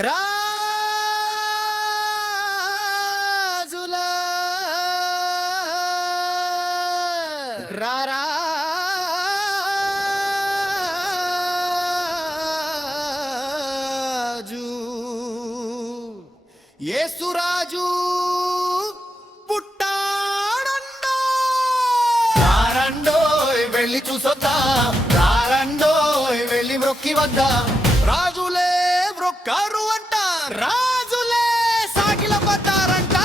రాజుల. రాజు. ఏసురాజు పుట్టాడండో. వెళ్ళి చూసొద్దా. రారండోయ్ వెళ్ళి మొక్కి వద్దా. రాజు మ్రొక్కారు అంట. రాజులే సాకిల పడ్డారంట.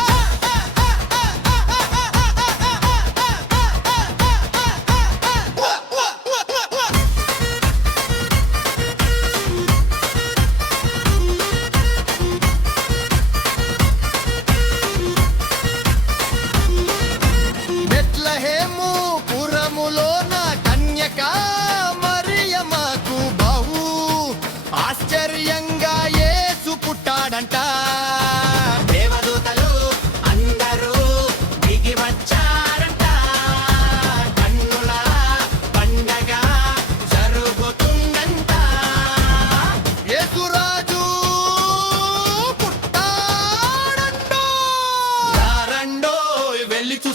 హేము పురములోన కన్యకా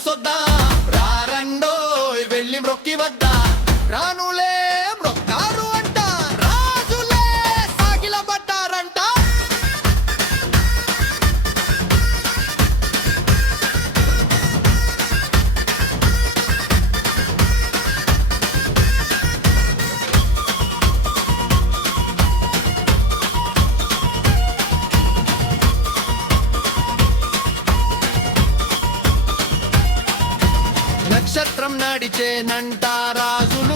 వెళ్ళి చూసొద్దా రారండోయ్ వెళ్ళి మ్రొక్కి వద్దా? రానులే నక్షత్రం నడిచేనంటారాజులు